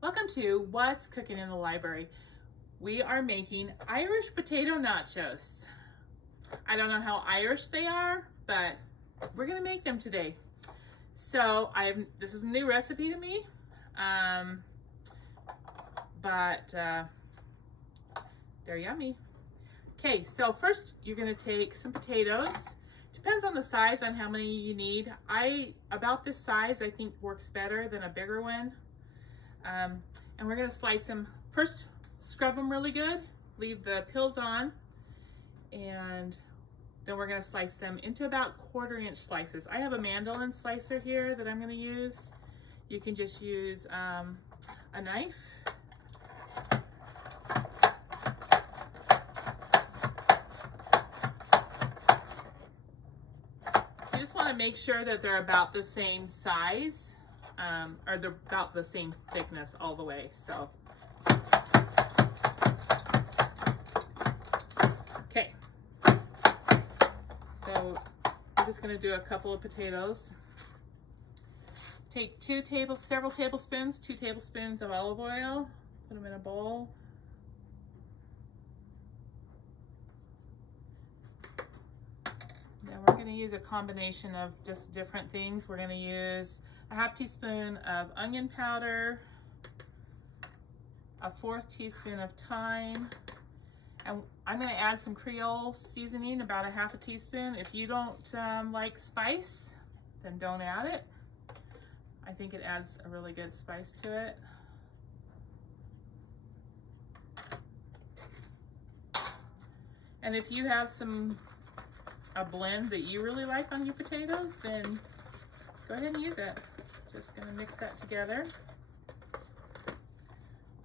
Welcome to What's Cooking in the Library. We are making Irish potato nachos. I don't know how Irish they are, but we're gonna make them today. So this is a new recipe to me, but they're yummy. Okay, so first you're gonna take some potatoes. Depends on the size on how many you need. About this size I think works better than a bigger one. And we're gonna slice them. First, scrub them really good, leave the peels on, and then we're gonna slice them into about 1/4 inch slices. I have a mandolin slicer here that I'm gonna use. You can just use a knife. You just wanna make sure that they're about the same size. Or they're about the same thickness all the way, so. Okay, so I'm just gonna do a couple of potatoes. Take several tablespoons, 2 tablespoons of olive oil, put them in a bowl. Then we're gonna use a combination of just different things. We're gonna use a 1/2 teaspoon of onion powder, a 1/4 teaspoon of thyme, and I'm going to add some Creole seasoning, about a 1/2 teaspoon. If you don't like spice, then don't add it. I think it adds a really good spice to it. And if you have a blend that you really like on your potatoes, then go ahead and use it. Just gonna mix that together.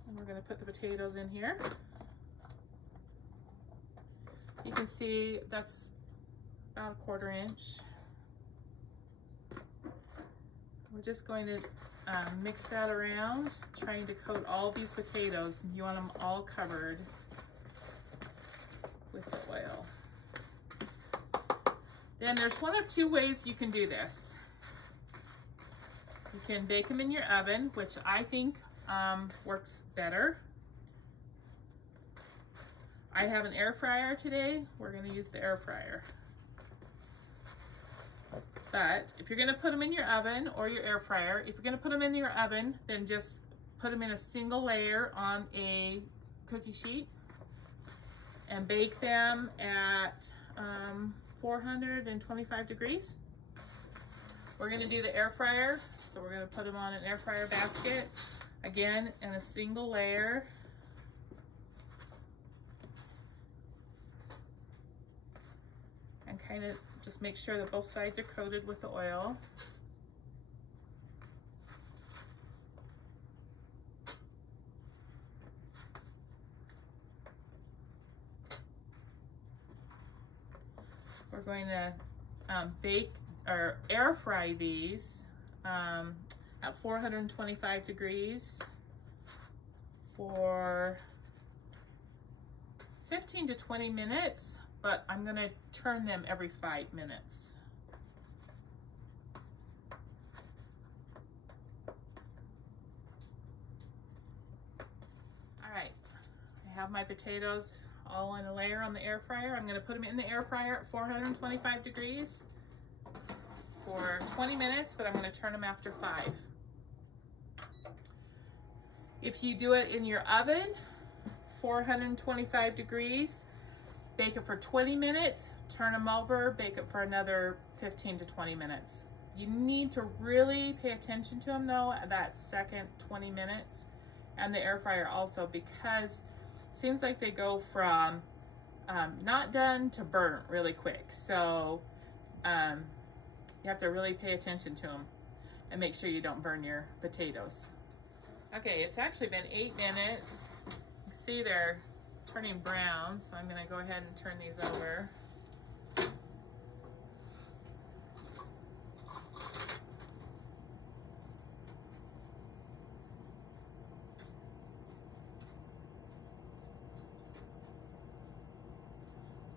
And we're gonna put the potatoes in here. You can see that's about a 1/4 inch. We're just going to mix that around, trying to coat all these potatoes. You want them all covered with the oil. Then there's one of 2 ways you can do this. You can bake them in your oven, which I think works better. I have an air fryer today. We're going to use the air fryer. But if you're going to put them in your oven or your air fryer, if you're going to put them in your oven, then just put them in a single layer on a cookie sheet and bake them at 425 degrees. We're gonna do the air fryer, so we're gonna put them on an air fryer basket, again, in a single layer. And kind of just make sure that both sides are coated with the oil. We're going to bake or air fry these at 425 degrees for 15 to 20 minutes, but I'm going to turn them every 5 minutes. All right, I have my potatoes all in a layer on the air fryer. I'm going to put them in the air fryer at 425 degrees for 20 minutes, but I'm going to turn them after 5. If you do it in your oven, 425 degrees, bake it for 20 minutes, turn them over, bake it for another 15 to 20 minutes. You need to really pay attention to them though, that second 20 minutes, and the air fryer also, because it seems like they go from not done to burnt really quick. So you have to really pay attention to them and make sure you don't burn your potatoes. Okay, it's actually been 8 minutes. You see they're turning brown, so I'm gonna go ahead and turn these over.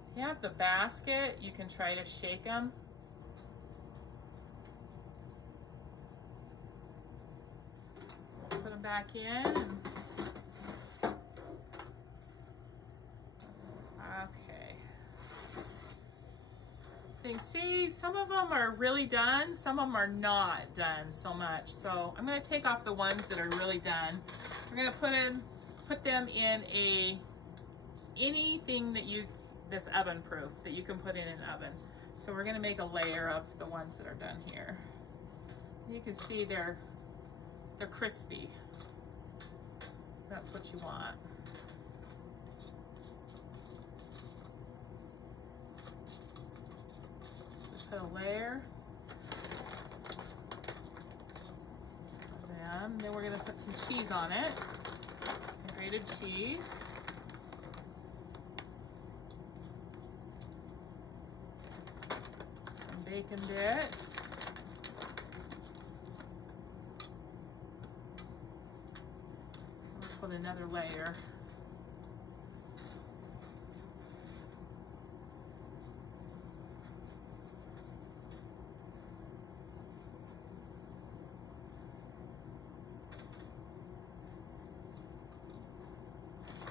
If you have the basket, you can try to shake them. Put them back in. Okay. So you can see some of them are really done, some of them are not done so much. So I'm going to take off the ones that are really done. I'm going to put them in anything that's oven proof that you can put in an oven. So we're going to make a layer of the ones that are done here. You can see they're crispy. That's what you want. Just put a layer of them. Then we're going to put some cheese on it. Some grated cheese. Some bacon bits. Put another layer.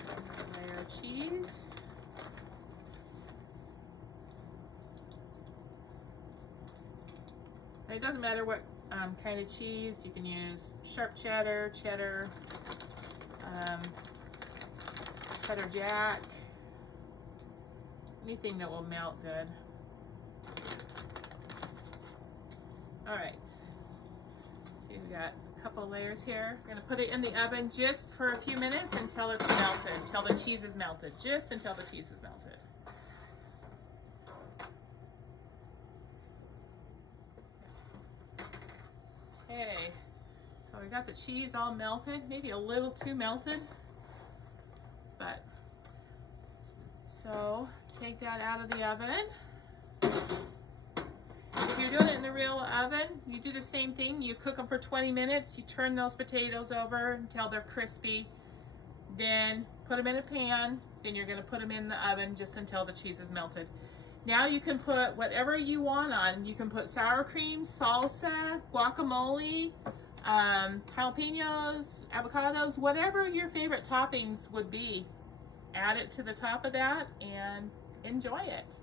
Another layer of cheese. And it doesn't matter what kind of cheese. You can use sharp cheddar, cheddar, cheddar jack, anything that will melt good. All right, so we've got a couple of layers here. We're gonna put it in the oven just for a few minutes until it's melted, until the cheese is melted, just until the cheese is melted. Okay, so we got the cheese all melted, maybe a little too melted, but so take that out of the oven. If you're doing it in the real oven, you do the same thing. You cook them for 20 minutes. You turn those potatoes over until they're crispy. Then put them in a pan. Then you're going to put them in the oven just until the cheese is melted. Now you can put whatever you want on. You can put sour cream, salsa, guacamole, jalapenos, avocados, whatever your favorite toppings would be. Add it to the top of that and enjoy it.